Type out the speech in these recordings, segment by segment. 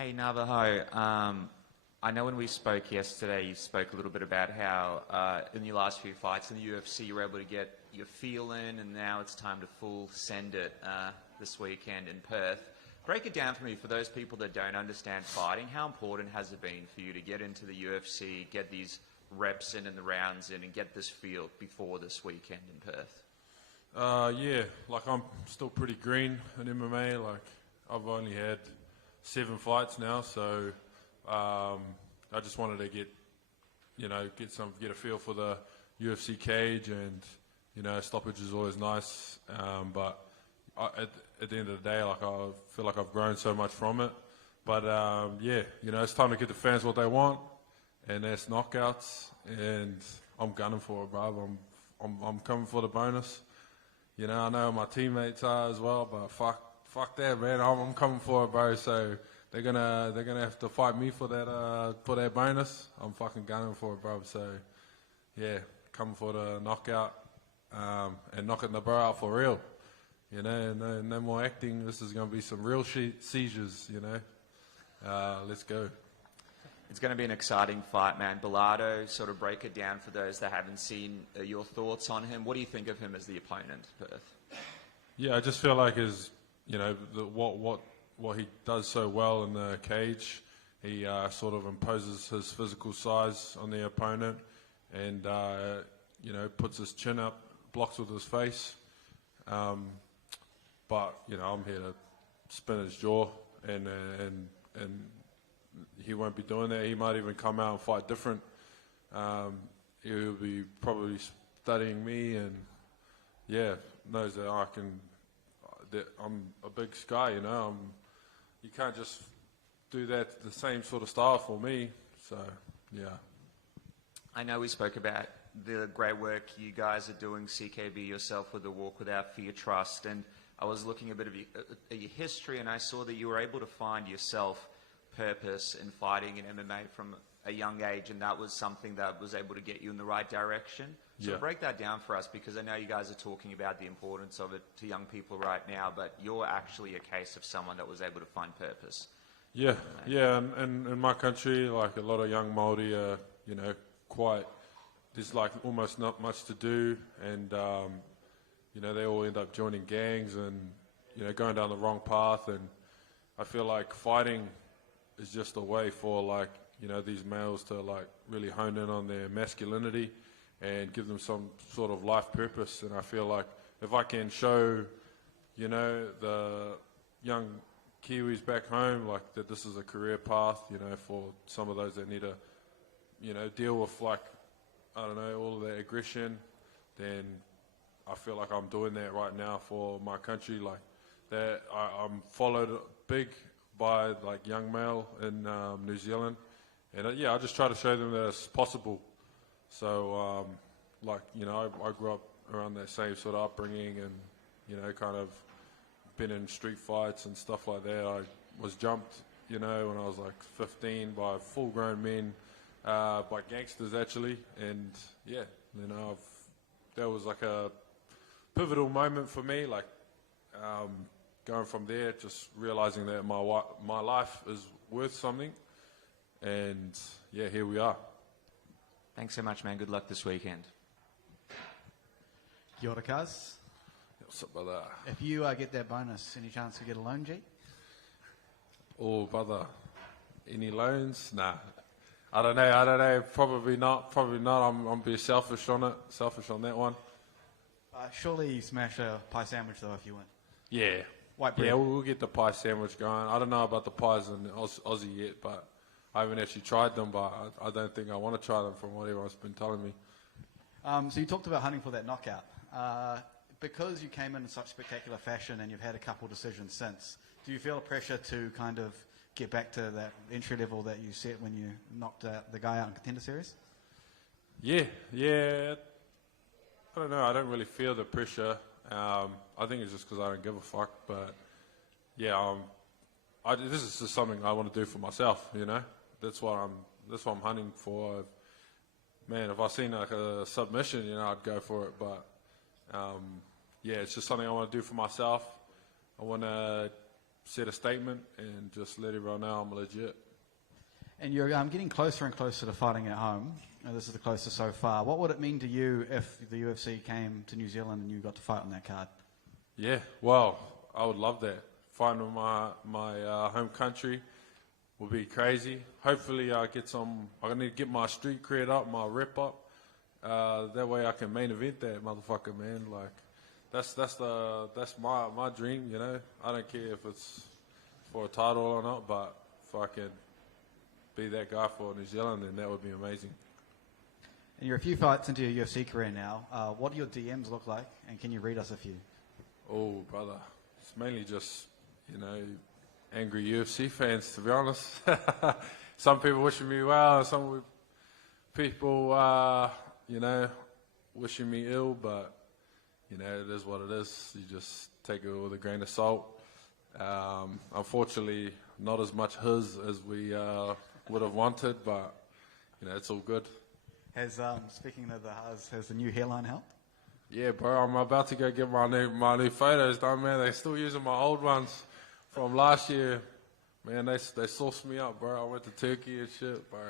Hey Navajo, I know when we spoke yesterday, you spoke a little bit about how in your last few fights in the UFC you were able to get your feel in, and now it's time to full send it this weekend in Perth. Break it down for me, for those people that don't understand fighting. How important has it been for you to get into the UFC, get these reps in and the rounds in, and get this feel before this weekend in Perth? Yeah, like I'm still pretty green in MMA. Like I've only had 7 fights now, so I just wanted to get a feel for the UFC cage, and stoppage is always nice. But at the end of the day, like I feel like I've grown so much from it. But yeah, it's time to give the fans what they want, and that's knockouts. And I'm gunning for it, bro. I'm coming for the bonus. I know my teammates are as well, but fuck that, man. I'm coming for it, bro. So they're gonna have to fight me for that bonus. I'm fucking gunning for it, bro. So yeah, coming for the knockout, and knocking the bro out for real. No more acting. This is gonna be some real seizures. Let's go. It's going to be an exciting fight, man. Bilardo, sort of break it down for those that haven't seen your thoughts on him. What do you think of him as the opponent, Perth? Yeah, I just feel like what he does so well in the cage, he sort of imposes his physical size on the opponent, and puts his chin up, blocks with his face. But I'm here to spin his jaw, and he won't be doing that. He might even come out and fight different. He'll be probably studying me, and yeah, knows that I'm a big guy. You can't just do that the same sort of style for me. So yeah. I know we spoke about the great work you guys are doing, CKB, yourself, with the Walk Without Fear Trust, and I was looking a bit of your history, and I saw that you were able to find yourself purpose in fighting in MMA from a young age, and that was something that was able to get you in the right direction. So break that down for us, because I know you guys are talking about the importance of it to young people right now, but you're actually a case of someone that was able to find purpose. Yeah, and in my country, like a lot of young Māori are, there's like almost not much to do, and they all end up joining gangs and going down the wrong path. And I feel like fighting is just a way for these males to really hone in on their masculinity and give them some sort of life purpose. And I feel like if I can show the young Kiwis back home that this is a career path, for some of those that need to deal with all of that aggression, then I feel like I'm doing that right now for my country. I'm followed big by young male in New Zealand, and I just try to show them that it's possible. So I grew up around that same sort of upbringing, and kind of been in street fights and stuff like that. I was jumped when I was 15 by full-grown men, by gangsters actually, and that was a pivotal moment for me, going from there, just realizing that my life is worth something, and yeah, here we are. Thanks so much, man. Good luck this weekend. Kia ora, cuz. What's up, brother? If you get that bonus, any chance to get a loan, G? Oh, brother, any loans? Nah, I don't know. Probably not. I'm being selfish on that one. Surely you smash a pie sandwich though if you win. Yeah. White bread. Yeah, we'll get the pie sandwich going. I don't know about the pies in Aussie yet, but I haven't actually tried them, but I don't think I want to try them from what everyone's been telling me. So you talked about hunting for that knockout. Because you came in such spectacular fashion and you've had a couple decisions since, do you feel a pressure to kind of get back to that entry level that you set when you knocked the guy out in Contender Series? Yeah. I don't know. I don't really feel the pressure. I think it's just because I don't give a fuck. But yeah, this is just something I want to do for myself. That's what I'm hunting for. Man, if I seen a submission, I'd go for it. But yeah, it's just something I want to do for myself. I want to set a statement and just let everyone know I'm legit. And you're getting closer and closer to fighting at home. This is the closest so far. What would it mean to you if the UFC came to New Zealand and you got to fight on that card? Yeah, well, I would love that. Fighting with my home country would be crazy. Hopefully I need to get my street cred up, my rep up. That way I can main event that motherfucker, man. Like, that's my dream, you know. I don't care if it's for a title or not, but if I can be that guy for New Zealand, then that would be amazing. And you're a few fights into your UFC career now. What do your DMs look like, and can you read us a few? Oh, brother, it's mainly just, you know, angry UFC fans, to be honest. Some people wishing me well, some people, you know, wishing me ill, but, you know, it is what it is. You just take it with a grain of salt. Unfortunately, not as much his as we would have wanted, but, you know, it's all good. Speaking of the has the new hairline helped? Yeah, bro, I'm about to go get my new photos done, man. They're still using my old ones from last year. Man, they sauced me up, bro. I went to Turkey and shit, bro.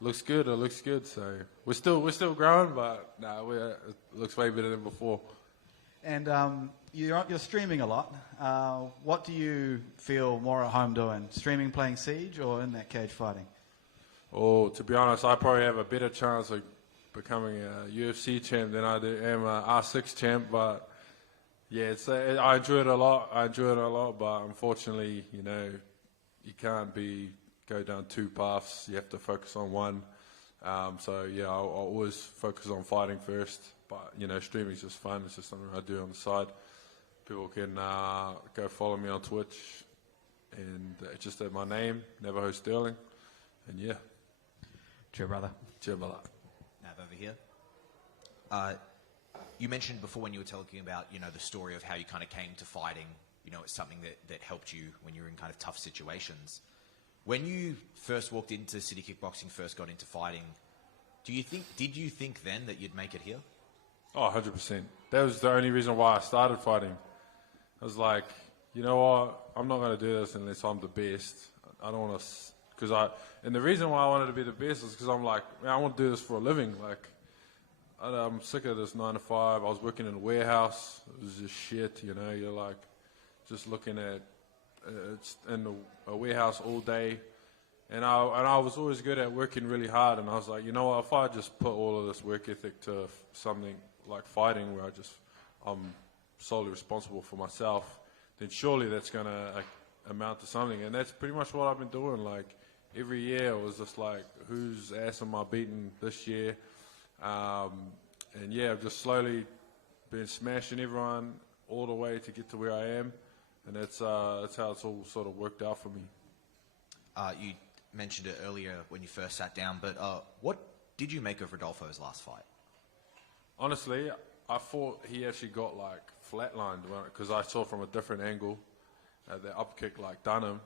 Looks good, it looks good. So we're still growing, but it looks way better than before. And you're streaming a lot. What do you feel more at home doing? Streaming, playing Siege, or in that cage fighting? Oh, to be honest, I probably have a better chance of becoming a UFC champ than I am a R6 champ. But yeah, I enjoy it a lot. But unfortunately, you know, you can't go down two paths. You have to focus on one. So yeah, I'll always focus on fighting first. But you know, streaming is just fun. It's just something I do on the side. People can go follow me on Twitch, and it's just my name, Navajo Stirling, and yeah. Cheer, brother. Cheer, brother. Nav over here. You mentioned before when you were talking about, you know, the story of how you kind of came to fighting. You know, it's something that helped you when you were in kind of tough situations. When you first walked into City Kickboxing, first got into fighting, did you think then that you'd make it here? Oh, 100%. That was the only reason why I started fighting. I was like, you know what? I'm not going to do this unless I'm the best. I don't want to, and the reason why I wanted to be the best is because I'm like, man, I want to do this for a living. Like, I'm sick of this 9 to 5. I was working in a warehouse. It was just shit, you know. You're like, just looking at, it's in a warehouse all day. And I was always good at working really hard. And I was like, you know what? If I just put all of this work ethic to something like fighting, where I'm solely responsible for myself, then surely that's going to amount to something. And that's pretty much what I've been doing. Like, every year it was just like, whose ass am I beating this year? And yeah, I've just slowly been smashing everyone all the way to get to where I am. And that's how it's all sort of worked out for me. You mentioned it earlier when you first sat down, but what did you make of Rodolfo's last fight? Honestly, I thought he actually got like flatlined because I saw from a different angle the up kick like done him,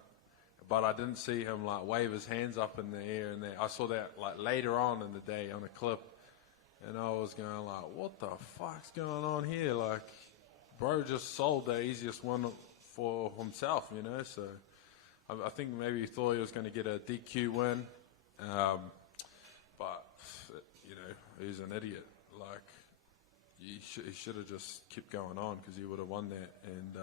but I didn't see him like wave his hands up in the air. And I saw that like later on in the day on a clip, and I was going like, what the fuck's going on here? Like, bro just sold the easiest one for himself, you know. So I think maybe he thought he was going to get a DQ win, but you know, he's an idiot. Like, he should have just kept going on because he would have won that. And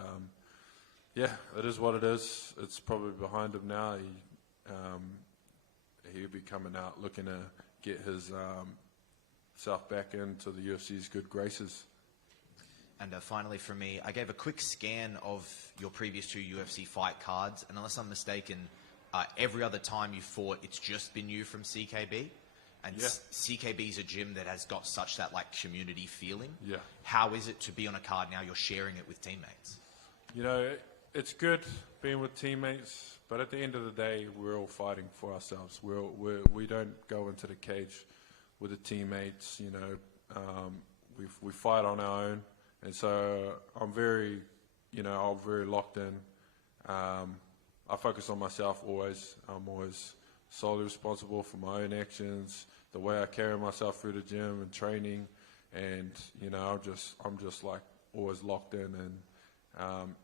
yeah, it is what it is. It's probably behind him now. He'll be coming out looking to get his self back into the UFC's good graces. And finally for me, I gave a quick scan of your previous 2 UFC fight cards, and unless I'm mistaken, every other time you fought, it's just been you from CKB. And yeah. CKB is a gym that has got such that like community feeling. Yeah. How is it to be on a card now? You're sharing it with teammates. You know, it's good being with teammates, but at the end of the day, we're all fighting for ourselves. We don't go into the cage with the teammates. You know, we fight on our own. And so I'm very locked in. I focus on myself always. I'm always solely responsible for my own actions, the way I carry myself through the gym and training. And, you know, I'm just like always locked in. And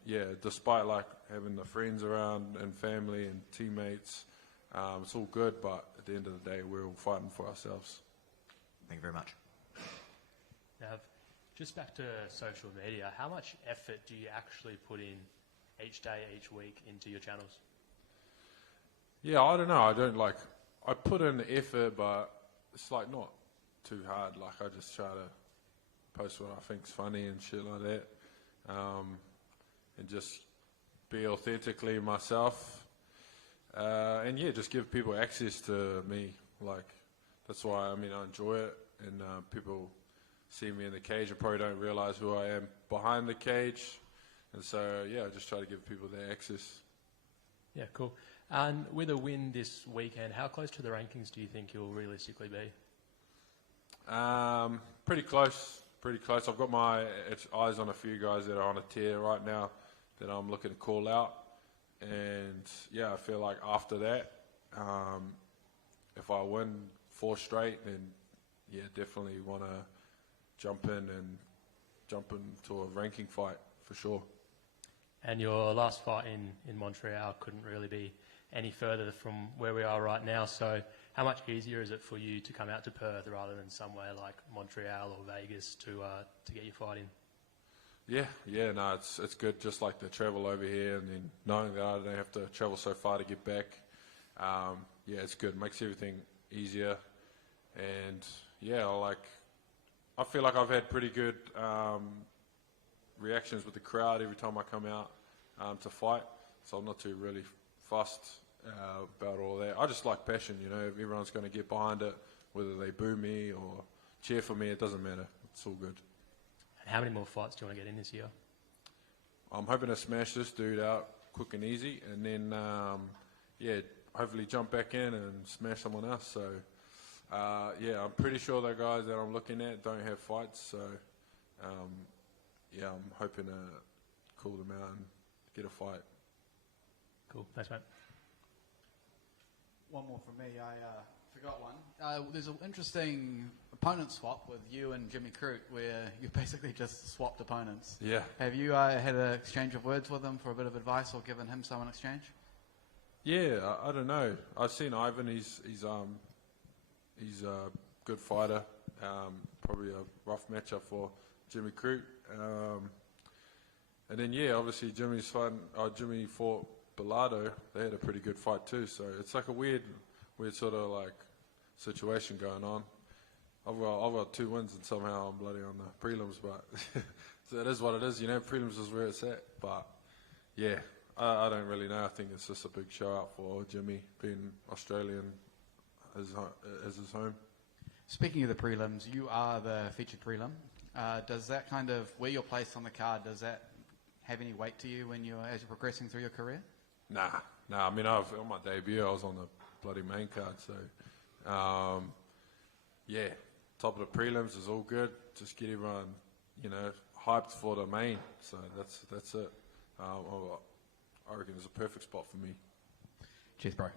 yeah, despite like having the friends around and family and teammates, it's all good, but at the end of the day, we're all fighting for ourselves. Thank you very much. Now, just back to social media, how much effort do you actually put in each day, each week into your channels? Yeah, I don't know. I put in the effort, but it's like not too hard. Like I just try to post what I think's funny and shit like that, and just be authentically myself. And yeah, just give people access to me. Like that's why I enjoy it, and people see me in the cage and probably don't realize who I am behind the cage. And so yeah, I just try to give people their access. Yeah, cool. And with a win this weekend, how close to the rankings do you think you'll realistically be? Pretty close. I've got my eyes on a few guys that are on a tear right now that I'm looking to call out. And yeah, I feel like after that, if I win 4 straight, then yeah, definitely want to jump into a ranking fight for sure. And your last fight in Montreal couldn't really be any further from where we are right now. So how much easier is it for you to come out to Perth rather than somewhere like Montreal or Vegas to get your fight in? Yeah, no, it's good. Just like the travel over here, and then knowing that I don't have to travel so far to get back. Yeah, it's good. It makes everything easier, and yeah, I feel like I've had pretty good reactions with the crowd every time I come out to fight. So I'm not too really fussed about all that. I just like passion, you know. If everyone's going to get behind it, whether they boo me or cheer for me, it doesn't matter. It's all good. And how many more fights do you want to get in this year? I'm hoping to smash this dude out quick and easy, and then yeah, hopefully jump back in and smash someone else. So yeah, I'm pretty sure the guys that I'm looking at don't have fights. So yeah, I'm hoping to call them out and get a fight. Cool. Thanks, mate. One more from me. I forgot one. There's an interesting opponent swap with you and Jimmy Crute where you basically just swapped opponents. Yeah. Have you had an exchange of words with him for a bit of advice or given him some in exchange? Yeah, I don't know. I've seen Ivan. He's a good fighter. Probably a rough matchup for Jimmy Crute. And then yeah, obviously Jimmy fought Bilardo. They had a pretty good fight too. So it's like a weird sort of like situation going on. I've got 2 wins and somehow I'm bloody on the prelims, but so it is what it is, you know. Prelims is where it's at. But yeah, I don't really know. I think it's just a big show out for Jimmy, being Australian as his home. Speaking of the prelims, you are the featured prelim. Does that kind of, where you're placed on the card, does that have any weight to you as you're progressing through your career? Nah. I mean, on my debut, I was on the bloody main card. So, yeah, top of the prelims is all good. Just get everyone, you know, hyped for the main. So that's it. I reckon it's a perfect spot for me. Cheers, bro.